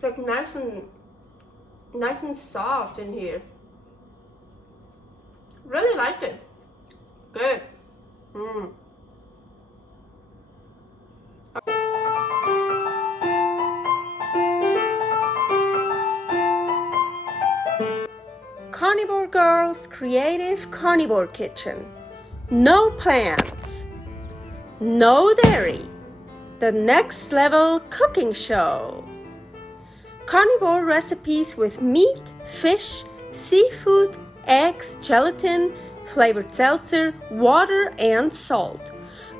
It's like nice and soft in here. Really like it. Good. Carnivore Girl's Creative Carnivore Kitchen. No plants. No dairy. The next level cooking show. Carnivore recipes with meat, fish, seafood, eggs, gelatin, flavored seltzer, water, and salt.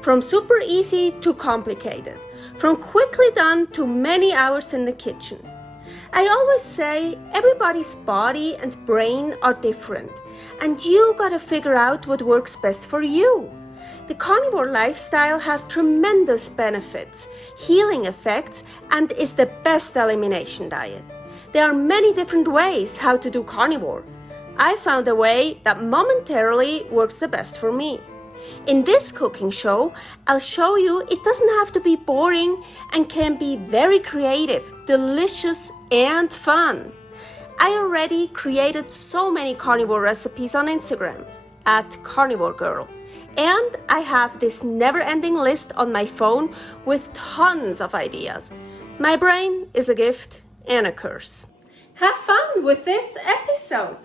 From super easy to complicated. From quickly done to many hours in the kitchen. I always say everybody's body and brain are different, and you gotta figure out what works best for you. The carnivore lifestyle has tremendous benefits, healing effects, and is the best elimination diet. There are many different ways how to do carnivore. I found a way that momentarily works the best for me. In this cooking show, I'll show you it doesn't have to be boring and can be very creative, delicious, and fun. I already created so many carnivore recipes on Instagram at Carnivore Girl. And I have this never-ending list on my phone with tons of ideas. My brain is a gift and a curse. Have fun with this episode.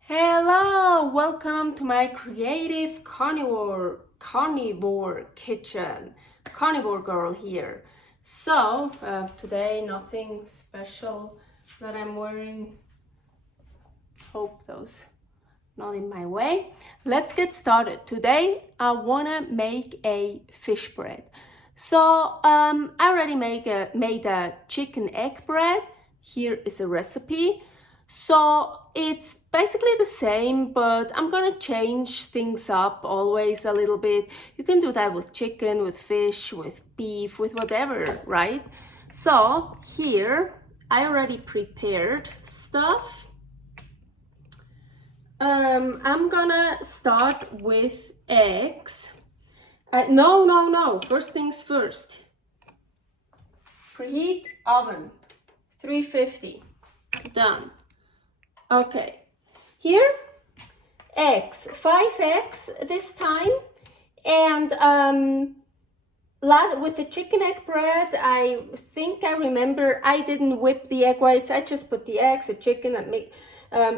Hello, welcome to my creative carnivore kitchen. Carnivore Girl here. So, today nothing special that I'm wearing. Hope those not in my way. Let's get started. Today I wanna make a fish bread. So I already made a chicken egg bread. Here is a recipe. So it's basically the same, but I'm gonna change things up always a little bit. You can do that with chicken, with fish, with beef, with whatever, right? So here I already prepared stuff. I'm gonna start with eggs. No. First things first. Preheat oven, 350. Done. Okay. Here, eggs. 5 eggs this time. And with the chicken egg bread, I think I remember I didn't whip the egg whites. I just put the eggs, the chicken, and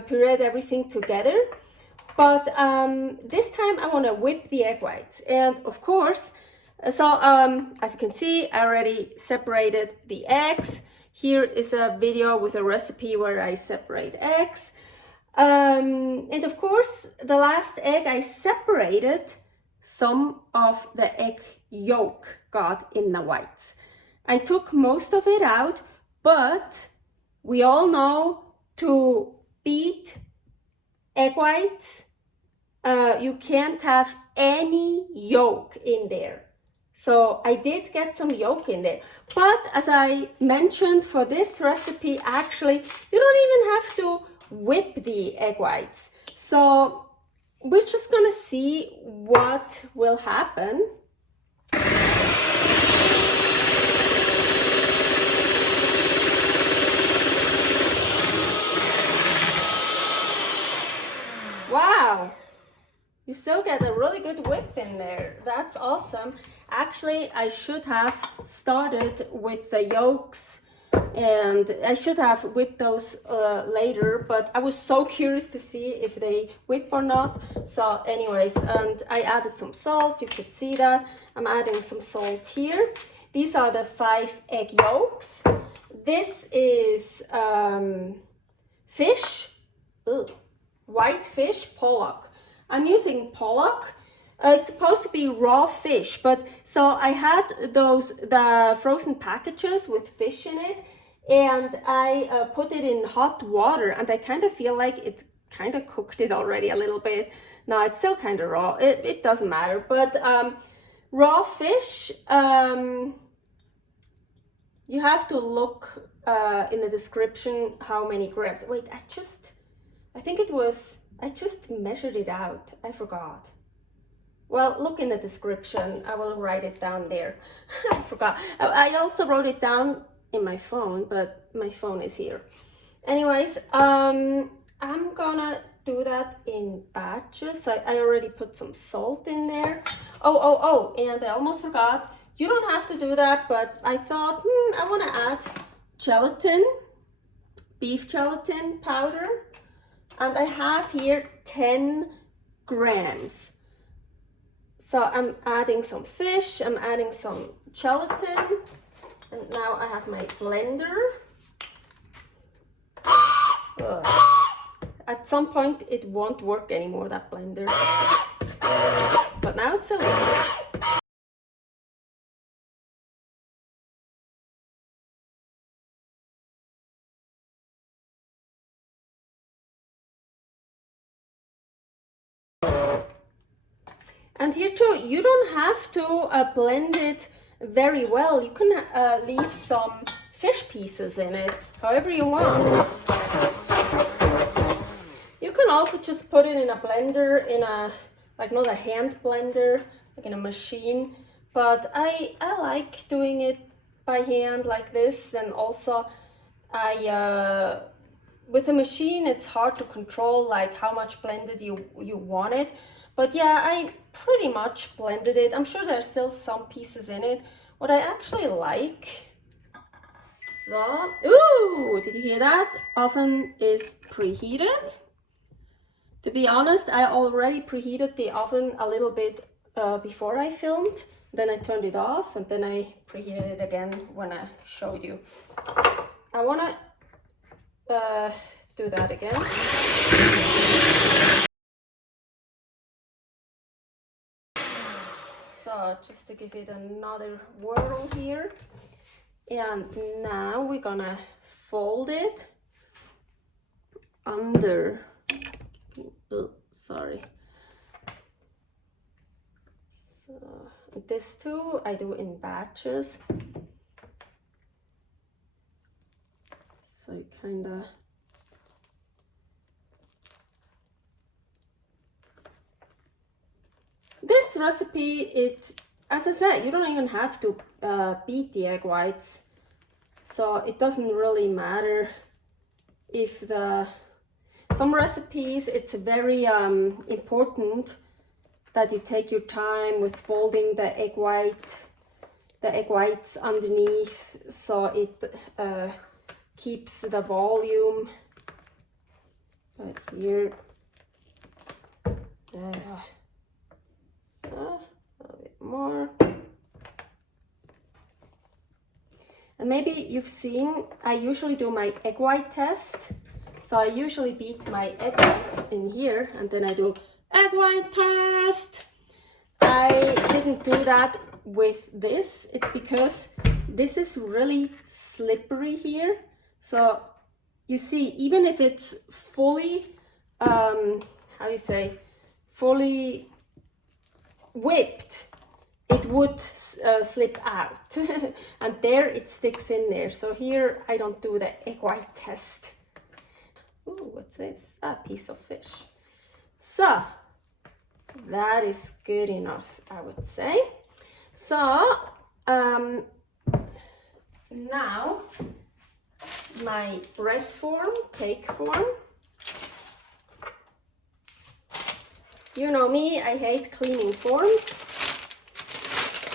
pureed everything together. But this time I want to whip the egg whites. And of course, as you can see, I already separated the eggs. Here is a video with a recipe where I separate eggs. And of course, the last egg I separated some of the egg yolk got in the whites. I took most of it out, but we all know to beat egg whites, you can't have any yolk in there. So I did get some yolk in there. But as I mentioned for this recipe, actually, you don't even have to whip the egg whites. So we're just gonna see what will happen. Wow, you still get a really good whip in there. That's awesome. Actually, I should have started with the yolks and I should have whipped those later, but I was so curious to see if they whip or not. So anyways, and I added some salt. You could see that. I'm adding some salt here. These are the 5 egg yolks. This is fish. Ugh. White fish, pollock. I'm using pollock. It's supposed to be raw fish, but so I had the frozen packages with fish in it, and I put it in hot water, and I kind of feel like it kind of cooked it already a little bit. No, it's still kind of raw. It doesn't matter, but raw fish, you have to look in the description how many grams. Wait, I just measured it out. I forgot. Well, look in the description. I will write it down there. I forgot. I also wrote it down in my phone, but my phone is here. Anyways, I'm gonna do that in batches. I already put some salt in there. Oh, and I almost forgot. You don't have to do that, but I thought, I want to add gelatin, beef gelatin powder. And I have here 10 grams. So I'm adding some fish, I'm adding some gelatin, and now I have my blender. At some point it won't work anymore, that blender. But now it still works. And here too, you don't have to blend it very well. You can leave some fish pieces in it, however you want. You can also just put it in a blender, in a, like not a hand blender, like in a machine. But I like doing it by hand like this. And also with a machine, it's hard to control like how much blended you want it. But yeah, I pretty much blended it. I'm sure there's still some pieces in it. What I actually like, so, ooh, did you hear that? Oven is preheated. To be honest, I already preheated the oven a little bit before I filmed. Then I turned it off and then I preheated it again when I showed you. I wanna do that again. So just to give it another whirl here. And now we're gonna fold it under, oh, sorry. So this too, I do in batches. So you kinda, this recipe, as I said, you don't even have to beat the egg whites. So it doesn't really matter if some recipes, it's very important that you take your time with folding the egg whites underneath, so it keeps the volume. But here, so a little bit more. And maybe you've seen, I usually do my egg white test. So I usually beat my egg whites in here and then I do egg white test. I didn't do that with this. It's because this is really slippery here. So you see, even if it's fully, fully whipped, it would slip out. And there it sticks in there. So here I don't do the egg white test. Ooh, what's this? A piece of fish. So that is good enough, I would say. So now my bread form, cake form. You know me, I hate cleaning forms.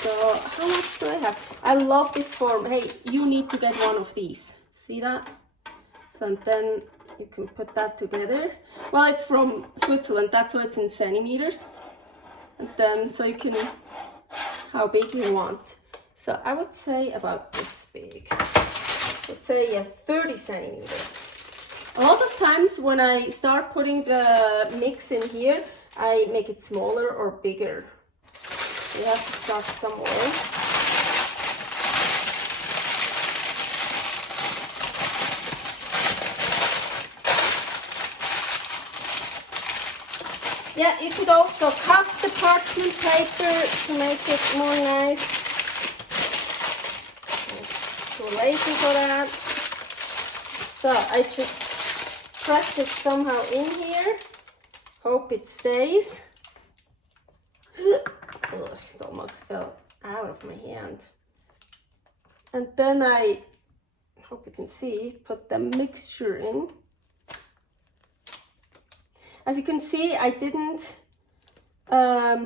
So how much do I have? I love this form. Hey, you need to get one of these. See that? So and then you can put that together. Well, it's from Switzerland, that's why it's in centimeters. And then, so you can, how big you want. So I would say about this big. Let's say a 30 centimeter. A lot of times when I start putting the mix in here, I make it smaller or bigger. You have to start somewhere. Yeah, you could also cut the parchment paper to make it more nice. Too lazy for that. So I just press it somehow in here. Hope it stays. Ugh, it almost fell out of my hand. And then I can see, put the mixture in. As you can see, I didn't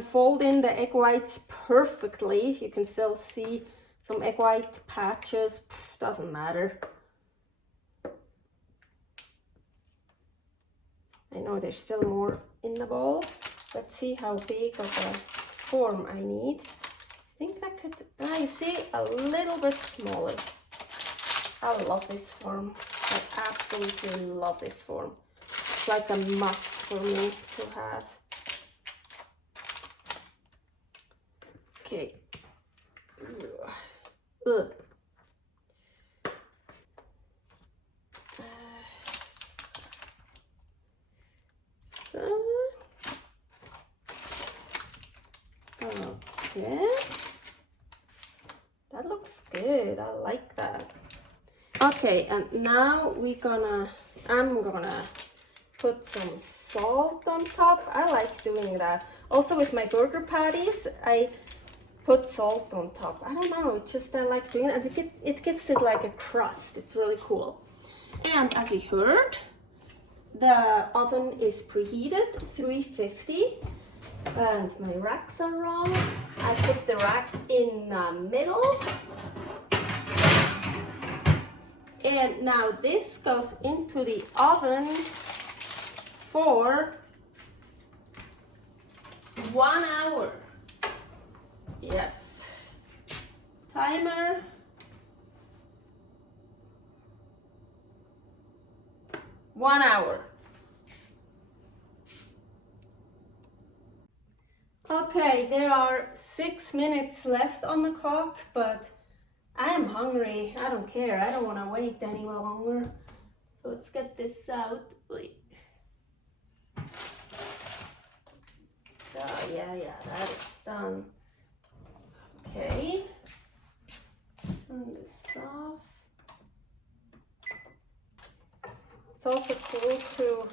fold in the egg whites perfectly. You can still see some egg white patches, doesn't matter. I know there's still more in the bowl. Let's see how big of a form I need. I think that could, you see, a little bit smaller. I love this form. I absolutely love this form. It's like a must for me to have. Okay. Ugh. Okay, that looks good. I like that. Okay, and now I'm gonna put some salt on top. I like doing that. Also with my burger patties, I put salt on top. I don't know, it's just I like doing it, and it gives it like a crust. It's really cool. And as we heard, the oven is preheated, 350, and my racks are wrong. I put the rack in the middle. And now this goes into the oven for 1 hour. Yes. Timer. One hour. Okay, there are 6 minutes left on the clock, but I am hungry. I don't care. I don't want to wait any longer. So let's get this out. Wait. Oh, yeah, that is done. Okay. Turn this off. It's also cool to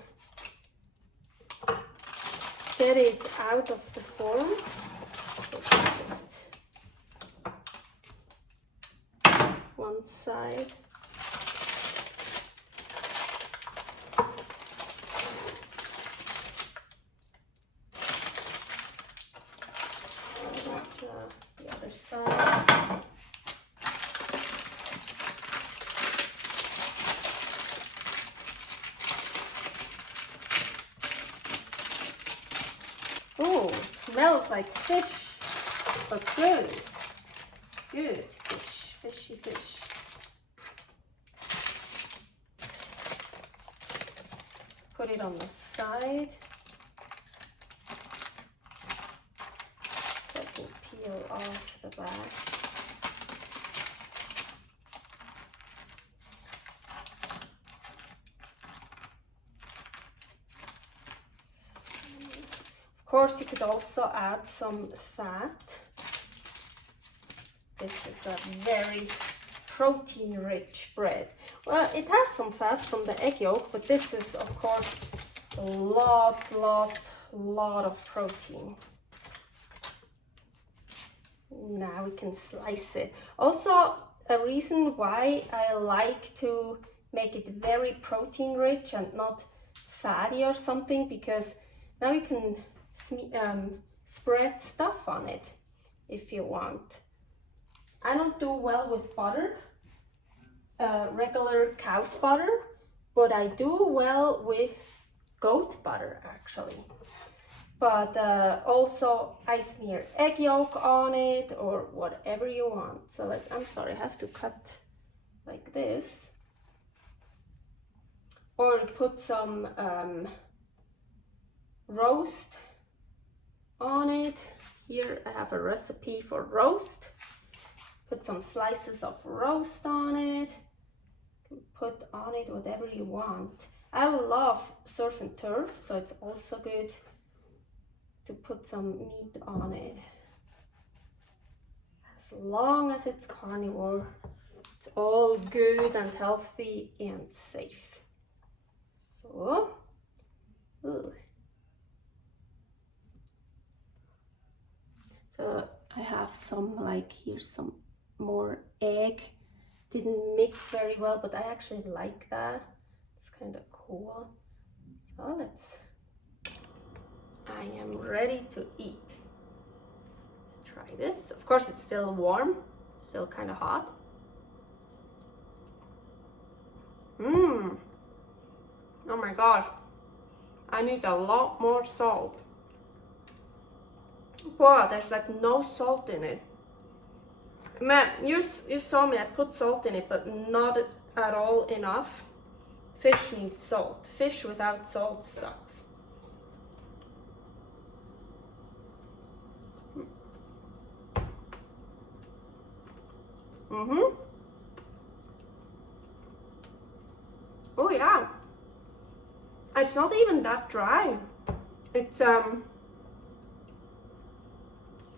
get it out of the form. Just one side. That's the other side. Oh, it smells like fish, but good. Good fish, fishy fish. Put it on the side so I can peel off the back. Of course, you could also add some fat. This is a very protein-rich bread. Well, it has some fat from the egg yolk, but this is, of course, a lot of protein. Now we can slice it. Also, a reason why I like to make it very protein-rich and not fatty or something, because now you can spread stuff on it if you want. I don't do well with butter, regular cow's butter, but I do well with goat butter actually. But also I smear egg yolk on it or whatever you want. So like, I'm sorry, I have to cut like this. Or put some roast on it. Here I have a recipe for roast. Put some slices of roast on it. You can put on it whatever you want. I love surf and turf, so it's also good to put some meat on it. As long as it's carnivore, it's all good and healthy and safe. So, ooh. So I have some, like, here's some more egg. didn't mix very well, but I actually like that. It's kind of cool. So I am ready to eat. Let's try this. Of course, it's still warm, still kind of hot. Oh my gosh, I need a lot more salt. Wow, there's like no salt in it. Man, you saw me, I put salt in it, but not at all enough. Fish needs salt. Fish without salt sucks. Oh yeah. It's not even that dry. It's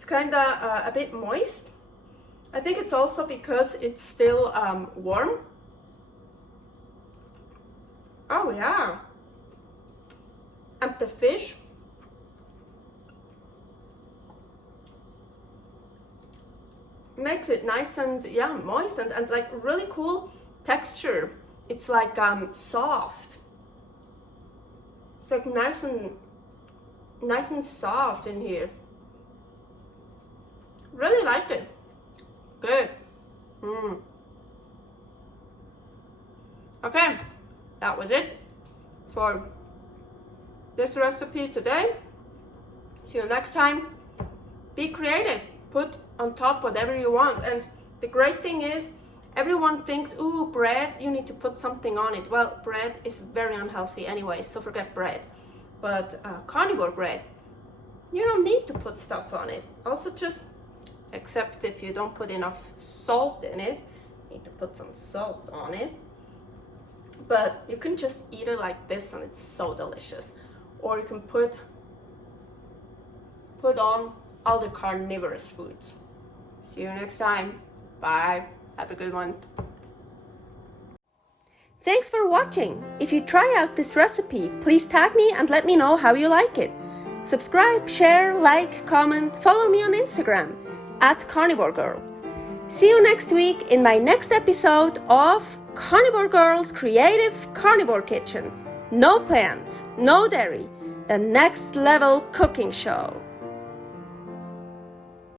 kind of a bit moist. I think it's also because it's still warm. Oh yeah. And the fish makes it nice and moist and like really cool texture. It's like soft. It's like nice and soft in here. Really like it. Good. Okay, that was it for this recipe today. See you next time. Be creative. Put on top whatever you want. And the great thing is, everyone thinks, ooh, bread, you need to put something on it. Well, bread is very unhealthy anyway, so forget bread. But carnivore bread, you don't need to put stuff on it. Also, just except if you don't put enough salt in it, you need to put some salt on it. But you can just eat it like this and it's so delicious. Or you can put on other carnivorous foods. See you next time. Bye. Have a good one. Thanks for watching. If you try out this recipe, please tag me and let me know how you like it. Subscribe, share, like, comment, follow me on Instagram @CarnivoreGirl. See you next week in my next episode of Carnivore Girl's Creative Carnivore Kitchen. No plants, no dairy, the next level cooking show.